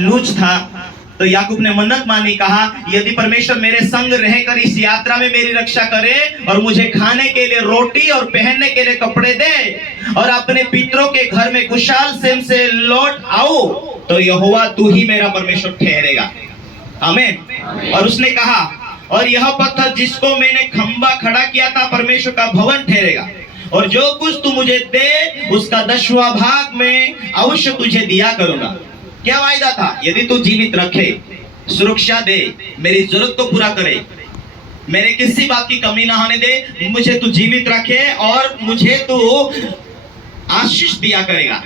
Loose था। तो याकूब ने मन्नत मानी, कहा यदि परमेश्वर मेरे संग रहकर इस यात्रा में मेरी रक्षा करे और मुझे खाने के लिए रोटी और पहनने के लिए कपड़े दे और अपने पितरों के घर में कुशल क्षेम से लौट आऊं, तो यहोवा तू ही मेरा परमेश्वर ठहरेगा। आमीन। और उसने कहा, और यह पत्थर जिसको मैंने खंबा खड़ा किया था परमेश्वर का भवन ठहरेगा, और जो कुछ तू मुझे दे उसका 10वां भाग में अवश्य तुझे दिया करूंगा। क्या वायदा था? यदि तू जीवित रखे, सुरक्षा दे, मेरी जरूरत को पूरा करे, मेरे किसी बात की कमी ना होने दे, मुझे तू जीवित रखे और मुझे तू आशीष दिया करेगा,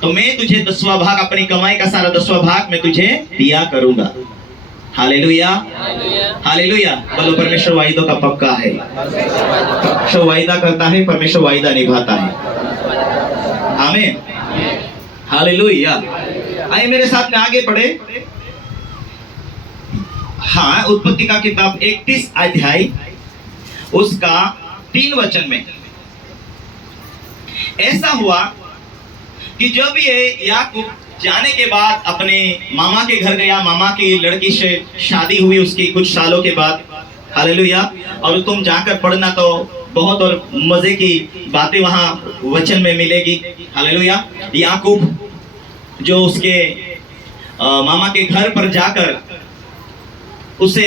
तो मैं तुझे 10वां भाग, अपनी कमाई का सारा 10वां भाग मैं तुझे दिया करूंगा। Hallelujah, hallelujah. बोलो, परमेश्वर वायदों का पक्का है। परमेश्वर वायदा करता है, परमेश्वर वायदा निभाता है। आमीन, हालेलुया। आइए मेरे साथ में आगे पढ़े। हाँ, उत्पत्ति का किताब 31 अध्याय उसका 3 वचन में ऐसा हुआ कि जब ये याकूब जाने के बाद अपने मामा के घर गया, मामा की लड़की से शादी हुई उसकी कुछ सालों के बाद। हालेलुया। और तुम जाकर पढ़ना तो बहुत और मजे की बातें वहां वचन में मिलेगी। हालेलुया। याकूब जो उसके मामा के घर पर जाकर उसे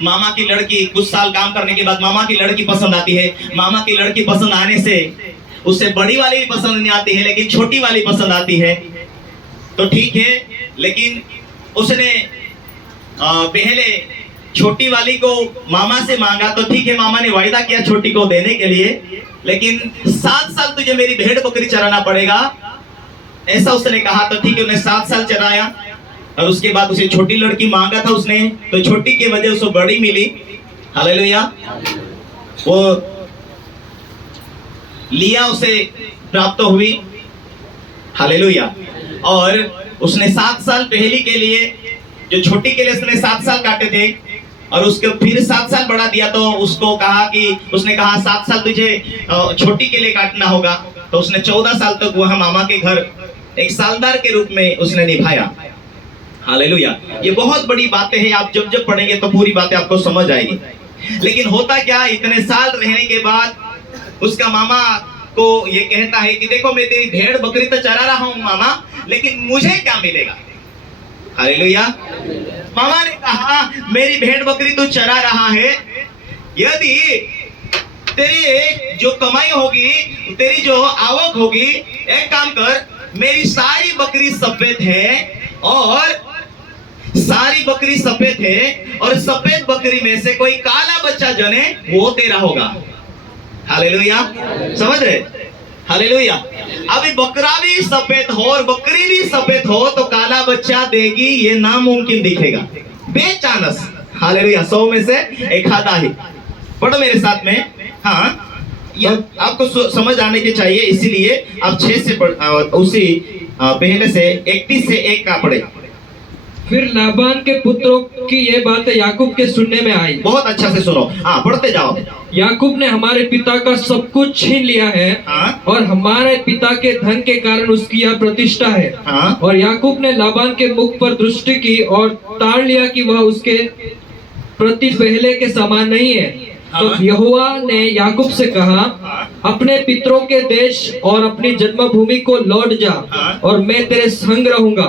मामा की लड़की, कुछ साल काम करने के बाद मामा की लड़की पसंद आती है। मामा की लड़की पसंद आने से उसे बड़ी वाली भी पसंद नहीं आती है, लेकिन छोटी वाली पसंद आती है। तो ठीक है, लेकिन उसने पहले छोटी वाली को मामा से मांगा, तो ठीक है, मामा ने वायदा किया छोटी को देने के लिए, लेकिन 7 साल तुझे मेरी भेड़ बकरी चराना पड़ेगा, ऐसा उसने कहा। तो ठीक है, उन्हें 7 साल चराया और उसके बाद उसे छोटी लड़की मांगा था उसने, तो छोटी के वजह उसको बड़ी मिली। हालेलुया। वो लिया उसे प्राप्त हुई। हालेलुया। और उसने 7 साल पहली के लिए, जो छोटी के लिए उसने 7 साल काटे थे, और उसके फिर 7 साल बढ़ा दिया। तो उसको कहा कि उसने कहा 7 साल तुझे छोटी के लिए काटना होगा। तो उसने 14 साल तक वह मामा के घर एक सालदार के रूप में उसने निभाया। हालेलुया। ये बहुत बड़ी बातें हैं, आप जब जब पढ़ेंगे तो पूरी बातें आपको समझ आएगी। लेकिन होता क्या, इतने साल रहने के बाद उसका मामा को ये कहता है कि देखो, मैं तेरी भेड़ बकरी तो चरा रहा हूं मामा, लेकिन मुझे क्या मिलेगा? हालेलुया। मामा ने कहा, मेरी भेड़ बकरी तो चरा रहा है, यदि तेरी जो कमाई होगी, तेरी जो आवक होगी, एक काम कर, मेरी सारी बकरी सफेद है और सारी बकरी सफेद है, और सफेद बकरी में से कोई काला बच्चा जने वो तेरा होगा। हालेलुया। समझ रहे? हालेलुया। अभी बकरा भी सफेद हो और बकरी भी सफेद हो तो काला बच्चा देगी, ये नामुमकिन दिखेगा, बेचानस। हालेलुया। 100 में से एक आधा ही। पढ़ो मेरे साथ में। हाँ, आपको समझ आने की चाहिए, इसीलिए आप 6 से उसी पहले से 31 से 1 का पढ़े। फिर लाबान के पुत्रों की ये बातें याकूब के सुनने में आई। बहुत अच्छा से सुनो। हाँ, पढ़ते जाओ। याकूब ने हमारे पिता का सब कुछ छीन लिया है। हाँ? और और हमारे पिता के धन के कारण उसकी यह प्रतिष्ठा है। हाँ? और याकूब ने लाबान के मुख पर दृष्टि की और ताड़ लिया कि वह उसके प्रति पहले के समान नहीं है। हाँ? तो यहोवा ने याकूब से कहा, अपने पितरों के देश और अपनी जन्मभूमि को लौट जा, और मैं तेरे संग रहूंगा।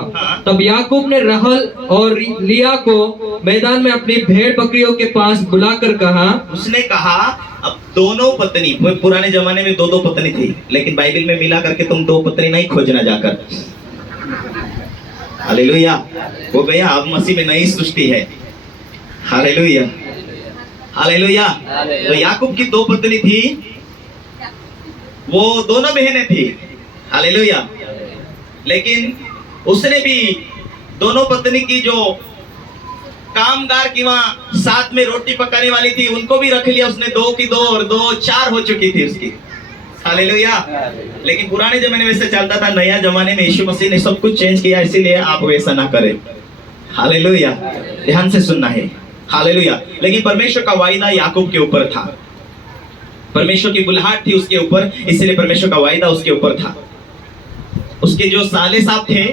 तब याकूब ने रहल और लिया को मैदान में अपनी भेड़ बकरियों के पास बुलाकर कहा, उसने कहा, अब दोनों पत्नी, पुराने जमाने में 2-2 पत्नी थी, लेकिन बाइबल में मिला करके तुम 2 पत्नी नहीं खोजना जाकर। हालेलुया। वो गया, अब मसीह में नई सृष्टि है। Hallelujah, hallelujah. तो याकूब की 2 पत्नी थी, वो दोनों बहनें थी। हालेलुया। लेकिन उसने भी दोनों पत्नी की जो कामगार की वहां साथ में रोटी पकाने वाली थी, उनको भी रख लिया उसने। 2 की 2 और 2 4 हो चुकी थी उसकी। हालेलुया। लेकिन पुराने जमाने में वैसे चलता था, नया जमाने में यीशु मसीह ने सब कुछ चेंज किया, इसीलिए आप वैसा ना करें। हालेलुया। ध्यान से सुनना है। हालेलुया। लेकिन परमेश्वर का वायदा याकूब के ऊपर था, परमेश्वर की बुलाहट थी उसके ऊपर, इसलिए परमेश्वर का वायदा उसके ऊपर था। उसके जो साले साहब थे